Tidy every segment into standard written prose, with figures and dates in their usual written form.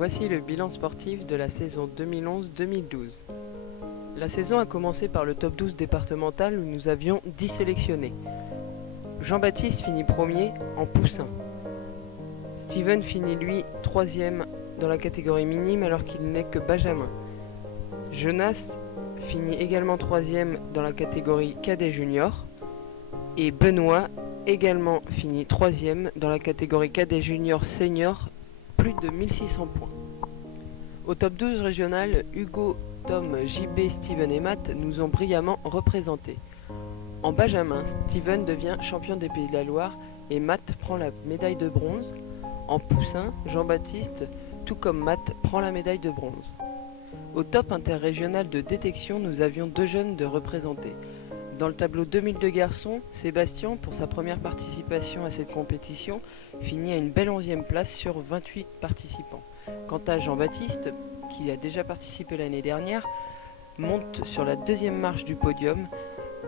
Voici le bilan sportif de la saison 2011-2012. La saison a commencé par le top 12 départemental où nous avions 10 sélectionnés. Jean-Baptiste finit premier en poussin. Steven finit lui 3e dans la catégorie minime alors qu'il n'est que benjamin. Jonas finit également 3e dans la catégorie cadet junior. Et Benoît également finit 3e dans la catégorie cadet junior senior, plus de 1600 points. Au top 12 régional, Hugo, Tom, JB, Steven et Matt nous ont brillamment représentés. En benjamin, Steven devient champion des Pays de la Loire et Matt prend la médaille de bronze. En poussin, Jean-Baptiste, tout comme Matt, prend la médaille de bronze. Au top interrégional de détection, nous avions 2 jeunes de représentés. Dans le tableau 2002 garçons, Sébastien, pour sa première participation à cette compétition, finit à une belle 11e place sur 28 participants. Quant à Jean-Baptiste, qui a déjà participé l'année dernière, monte sur la 2e marche du podium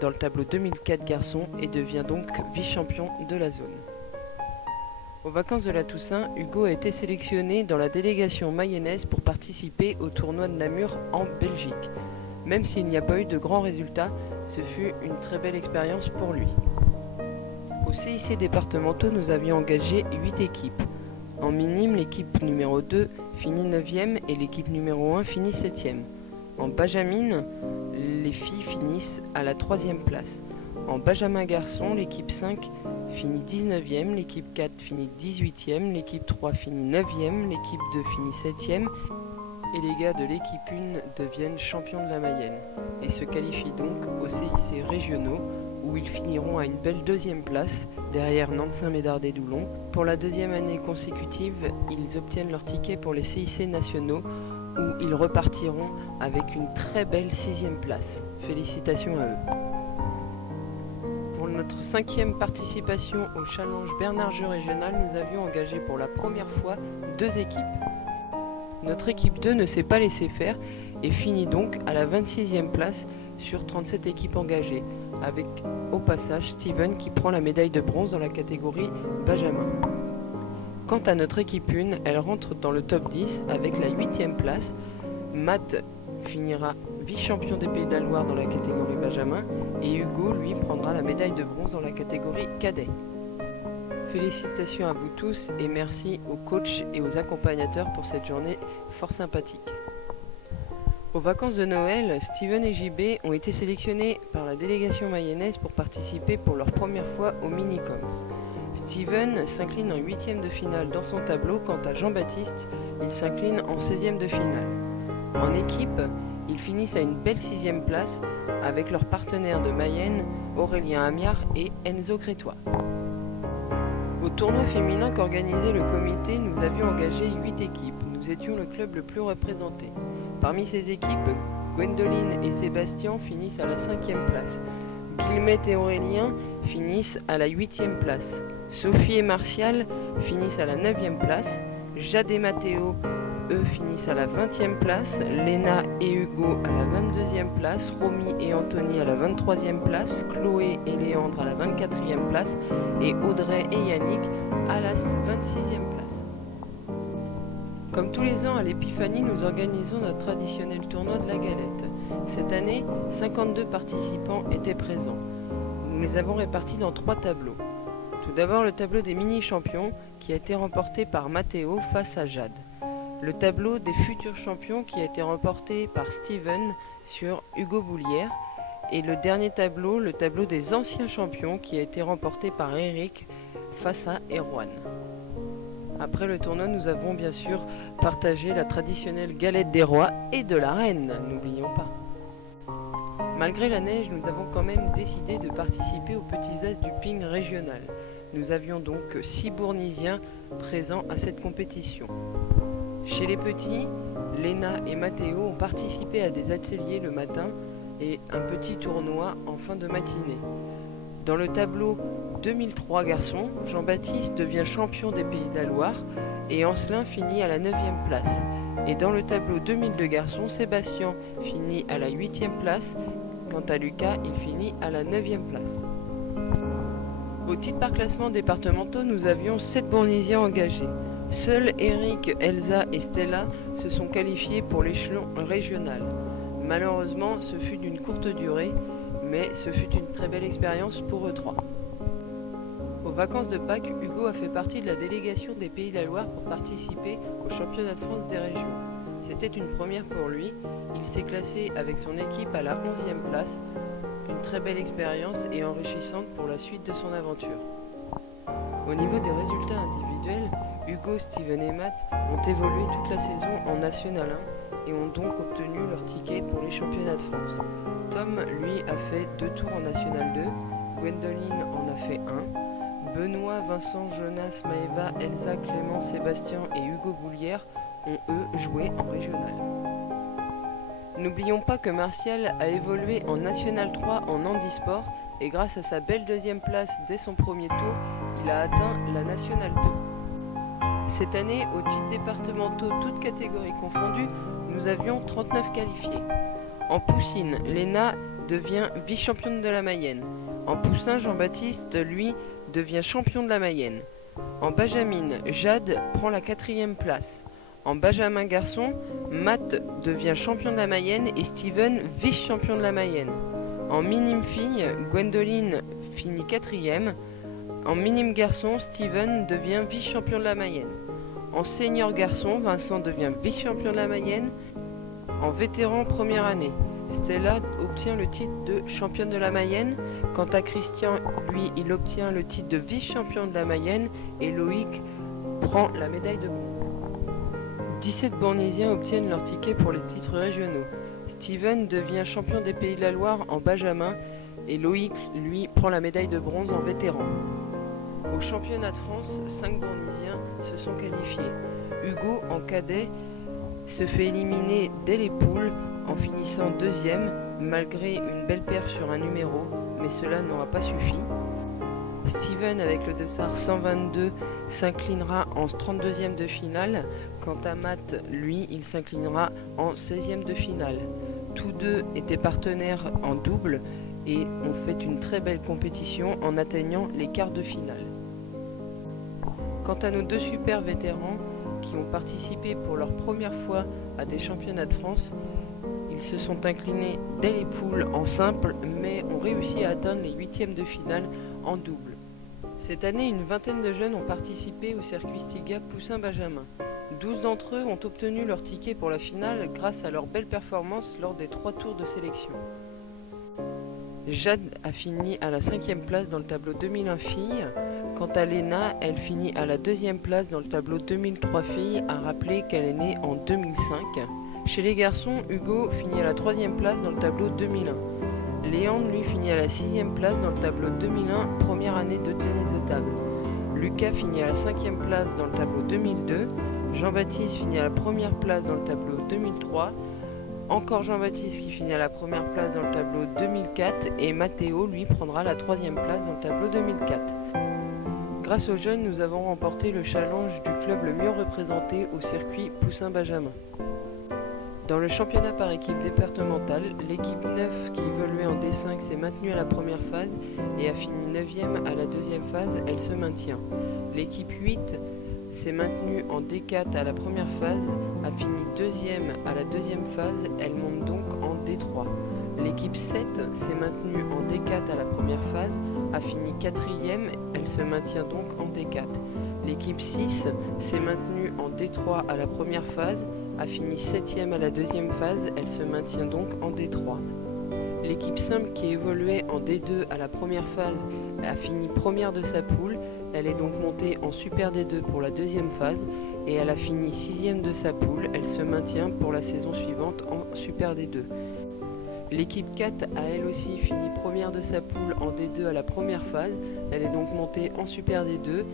dans le tableau 2004 garçons et devient donc vice-champion de la zone. Aux vacances de la Toussaint, Hugo a été sélectionné dans la délégation mayonnaise pour participer au tournoi de Namur en Belgique. Même s'il n'y a pas eu de grands résultats, ce fut une très belle expérience pour lui. Au CIC départementaux, nous avions engagé 8 équipes. En minime, l'équipe numéro 2 finit 9e et l'équipe numéro 1 finit 7e. En benjamin, les filles finissent à la 3e place. En benjamin garçon, l'équipe 5 finit 19e, l'équipe 4 finit 18e, l'équipe 3 finit 9e, l'équipe 2 finit 7e et les gars de l'équipe 1 deviennent champions de la Mayenne et se qualifient donc aux CIC régionaux où ils finiront à une belle 2e place derrière Nantes-Saint-Médard-des-Doulons. Pour la 2e année consécutive, ils obtiennent leur ticket pour les CIC nationaux où ils repartiront avec une très belle 6e place. Félicitations à eux. Pour notre 5e participation au challenge Bernard-Jeu régional, nous avions engagé pour la première fois 2 équipes. Notre équipe 2 ne s'est pas laissée faire et finit donc à la 26e place sur 37 équipes engagées, avec au passage Steven qui prend la médaille de bronze dans la catégorie benjamin. Quant à notre équipe 1, elle rentre dans le top 10 avec la 8e place. Matt finira vice-champion des Pays de la Loire dans la catégorie benjamin et Hugo, lui, prendra la médaille de bronze dans la catégorie cadet. Félicitations à vous tous et merci aux coachs et aux accompagnateurs pour cette journée fort sympathique. Aux vacances de Noël, Steven et JB ont été sélectionnés par la délégation mayonnaise pour participer pour leur première fois au Minicoms. Steven s'incline en 8e de finale dans son tableau, quant à Jean-Baptiste, il s'incline en 16e de finale. En équipe, ils finissent à une belle 6e place avec leurs partenaires de Mayenne, Aurélien Amiard et Enzo Crétois. Au tournoi féminin qu'organisait le comité, nous avions engagé 8 équipes. Nous étions le club le plus représenté. Parmi ces équipes, Gwendoline et Sébastien finissent à la 5e place. Guillemette et Aurélien finissent à la 8e place. Sophie et Martial finissent à la 9e place. Jade et Mathéo, eux, finissent à la 20e place. Léna et Hugo à la 22e place. Romy et Anthony à la 23e place. Chloé et Léandre à la 24e place. Et Audrey et Yannick à la 26e place. Comme tous les ans à l'Épiphanie, nous organisons notre traditionnel tournoi de la galette. Cette année, 52 participants étaient présents. Nous les avons répartis dans 3 tableaux. Tout d'abord le tableau des mini-champions qui a été remporté par Mathéo face à Jade. Le tableau des futurs champions qui a été remporté par Steven sur Hugo Boulière. Et le dernier tableau, le tableau des anciens champions qui a été remporté par Eric face à Erwan. Après le tournoi, nous avons bien sûr partagé la traditionnelle galette des rois et de la reine, n'oublions pas. Malgré la neige, nous avons quand même décidé de participer aux petits as du ping régional. Nous avions donc 6 bournisiens présents à cette compétition. Chez les petits, Léna et Mathéo ont participé à des ateliers le matin et un petit tournoi en fin de matinée. Dans le tableau 2003 garçons, Jean-Baptiste devient champion des Pays de la Loire et Ancelin finit à la 9e place. Et dans le tableau 2002 garçons, Sébastien finit à la 8e place, quant à Lucas, il finit à la 9e place. Au titre par classement départementaux, nous avions 7 bournisiens engagés. Seuls Eric, Elsa et Stella se sont qualifiés pour l'échelon régional. Malheureusement, ce fut d'une courte durée, mais ce fut une très belle expérience pour eux trois. Aux vacances de Pâques, Hugo a fait partie de la délégation des Pays de la Loire pour participer au championnat de France des régions. C'était une première pour lui, il s'est classé avec son équipe à la 11e place, une très belle expérience et enrichissante pour la suite de son aventure. Au niveau des résultats individuels, Hugo, Steven et Matt ont évolué toute la saison en National 1 et ont donc obtenu leur ticket pour les championnats de France. Tom, lui, a fait 2 tours en National 2, Gwendoline en a fait 1, Benoît, Vincent, Jonas, Maëva, Elsa, Clément, Sébastien et Hugo Boulière ont eux joué en régional. N'oublions pas que Martial a évolué en National 3 en handisport et grâce à sa belle 2e place dès son premier tour, il a atteint la National 2. Cette année, aux titres départementaux toutes catégories confondues, nous avions 39 qualifiés. En poussine, Léna devient vice-championne de la Mayenne. En poussin, Jean-Baptiste, lui, devient champion de la Mayenne. En benjamine, Jade prend la 4e place. En benjamin garçon, Matt devient champion de la Mayenne et Steven vice-champion de la Mayenne. En minime fille, Gwendoline finit 4e. En minime garçon, Steven devient vice-champion de la Mayenne. En senior garçon, Vincent devient vice-champion de la Mayenne. En vétéran première année, Stella obtient le titre de championne de la Mayenne. Quant à Christian, lui, il obtient le titre de vice-champion de la Mayenne et Loïc prend la médaille de bronze. 17 Bournaisiens obtiennent leur ticket pour les titres régionaux. Steven devient champion des Pays de la Loire en benjamin et Loïc, lui, prend la médaille de bronze en vétéran. Au championnat de France, 5 Bournaisiens se sont qualifiés. Hugo, en cadet, se fait éliminer dès les poules en finissant 2e, malgré une belle perf sur un numéro, mais cela n'aura pas suffi. Steven, avec le dossard 122, s'inclinera en 32e de finale. Quant à Matt, lui, il s'inclinera en 16e de finale. Tous deux étaient partenaires en double et ont fait une très belle compétition en atteignant les quarts de finale. Quant à nos 2 super vétérans qui ont participé pour leur première fois à des championnats de France, ils se sont inclinés dès les poules en simple, mais ont réussi à atteindre les 8e de finale en double. Cette année, une vingtaine de jeunes ont participé au circuit Stiga Poussin-Benjamin. 12 d'entre eux ont obtenu leur ticket pour la finale grâce à leur belle performance lors des 3 tours de sélection. Jade a fini à la 5e place dans le tableau 2001 filles. Quant à Léna, elle finit à la 2e place dans le tableau 2003 filles, à rappeler qu'elle est née en 2005. Chez les garçons, Hugo finit à la 3e place dans le tableau 2001. Léandre, lui, finit à la 6e place dans le tableau 2001, première année de tennis de table. Lucas finit à la 5e place dans le tableau 2002. Jean-Baptiste finit à la 1re place dans le tableau 2003. Encore Jean-Baptiste qui finit à la 1re place dans le tableau 2004. Et Mathéo, lui, prendra la 3e place dans le tableau 2004. Grâce aux jeunes, nous avons remporté le challenge du club le mieux représenté au circuit Poussin-Benjamin. Dans le championnat par équipe départementale, l'équipe 9 qui évoluait en D5 s'est maintenue à la première phase et a fini 9e à la 2e phase, elle se maintient. L'équipe 8 s'est maintenue en D4 à la première phase, a fini 2e à la 2e phase, elle monte donc en D3. L'équipe 7 s'est maintenue en D4 à la première phase, a fini 4e, elle se maintient donc en D4. L'équipe 6 s'est maintenue en D3 à la première phase, a fini 7e à la 2e phase, elle se maintient donc en D3. L'équipe 5 qui évoluait en D2 à la première phase a fini première de sa poule, elle est donc montée en Super D2 pour la 2e phase et elle a fini 6e de sa poule, elle se maintient pour la saison suivante en Super D2. L'équipe 4 a elle aussi fini première de sa poule en D2 à la première phase, elle est donc montée en Super D2.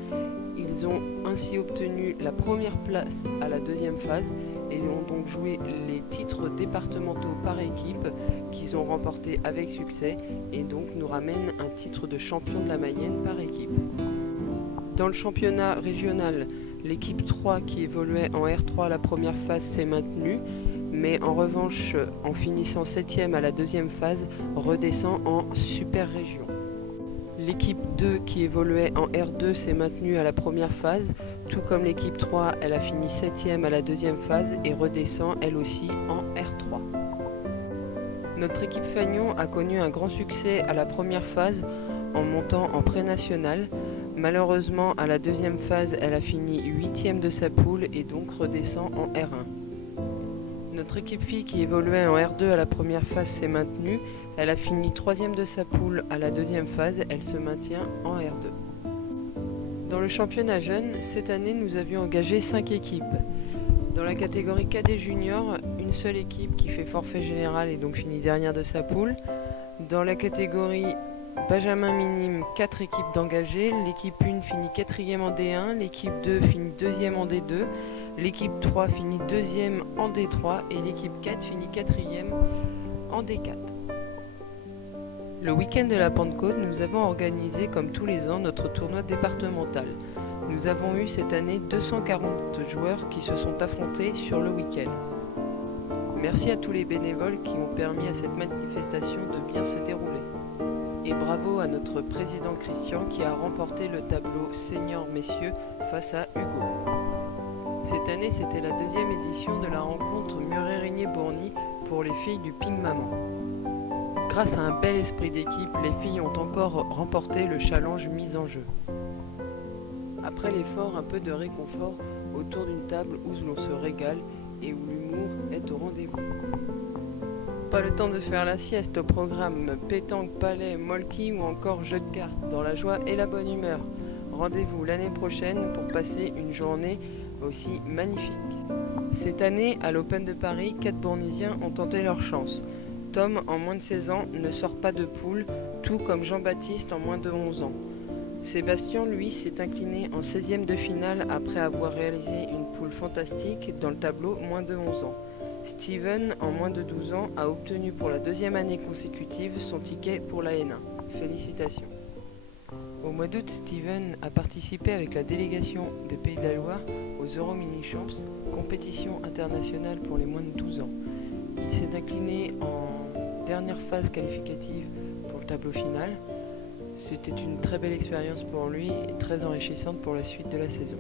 Ils ont ainsi obtenu la première place à la 2e phase et ont donc joué les titres départementaux par équipe qu'ils ont remportés avec succès et donc nous ramènent un titre de champion de la Mayenne par équipe. Dans le championnat régional, l'équipe 3 qui évoluait en R3 à la première phase s'est maintenue, mais en revanche, en finissant 7e à la 2e phase, redescend en Super Région. L'équipe 2 qui évoluait en R2 s'est maintenue à la première phase, tout comme l'équipe 3, elle a fini 7ème à la deuxième phase et redescend elle aussi en R3. Notre équipe Fagnon a connu un grand succès à la première phase en montant en pré-national. Malheureusement, à la deuxième phase, elle a fini 8ème de sa poule et donc redescend en R1. Notre équipe fille qui évoluait en R2 à la première phase s'est maintenue. Elle a fini 3ème de sa poule à la deuxième phase, elle se maintient en R2. Dans le championnat jeune, cette année nous avions engagé 5 équipes. Dans la catégorie cadet junior, une seule équipe qui fait forfait général et donc finit dernière de sa poule. Dans la catégorie Benjamin minime, 4 équipes d'engagés. L'équipe 1 finit 4ème en D1, l'équipe 2 finit 2ème en D2, l'équipe 3 finit 2ème en D3 et l'équipe 4 finit 4ème en D4. Le week-end de la Pentecôte, nous avons organisé comme tous les ans notre tournoi départemental. Nous avons eu cette année 240 joueurs qui se sont affrontés sur le week-end. Merci à tous les bénévoles qui ont permis à cette manifestation de bien se dérouler. Et bravo à notre président Christian qui a remporté le tableau Senior Messieurs face à Hugo. Cette année, c'était la deuxième édition de la rencontre Muret-Rigné-Bourny pour les filles du Ping Maman. Grâce à un bel esprit d'équipe, les filles ont encore remporté le challenge mise en jeu. Après l'effort, un peu de réconfort autour d'une table où l'on se régale et où l'humour est au rendez-vous. Pas le temps de faire la sieste, au programme pétanque, palais, molki ou encore jeux de cartes, dans la joie et la bonne humeur. Rendez-vous l'année prochaine pour passer une journée aussi magnifique. Cette année, à l'Open de Paris, 4 Bournaisiens ont tenté leur chance. Tom, en moins de 16 ans, ne sort pas de poule, tout comme Jean-Baptiste en moins de 11 ans. Sébastien, lui, s'est incliné en 16e de finale après avoir réalisé une poule fantastique dans le tableau moins de 11 ans. Steven, en moins de 12 ans, a obtenu pour la deuxième année consécutive son ticket pour la N1. Félicitations. Au mois d'août, Steven a participé avec la délégation des Pays de la Loire aux Euro Mini Champs, compétition internationale pour les moins de 12 ans. Il s'est incliné en dernière phase qualificative pour le tableau final. C'était une très belle expérience pour lui et très enrichissante pour la suite de la saison.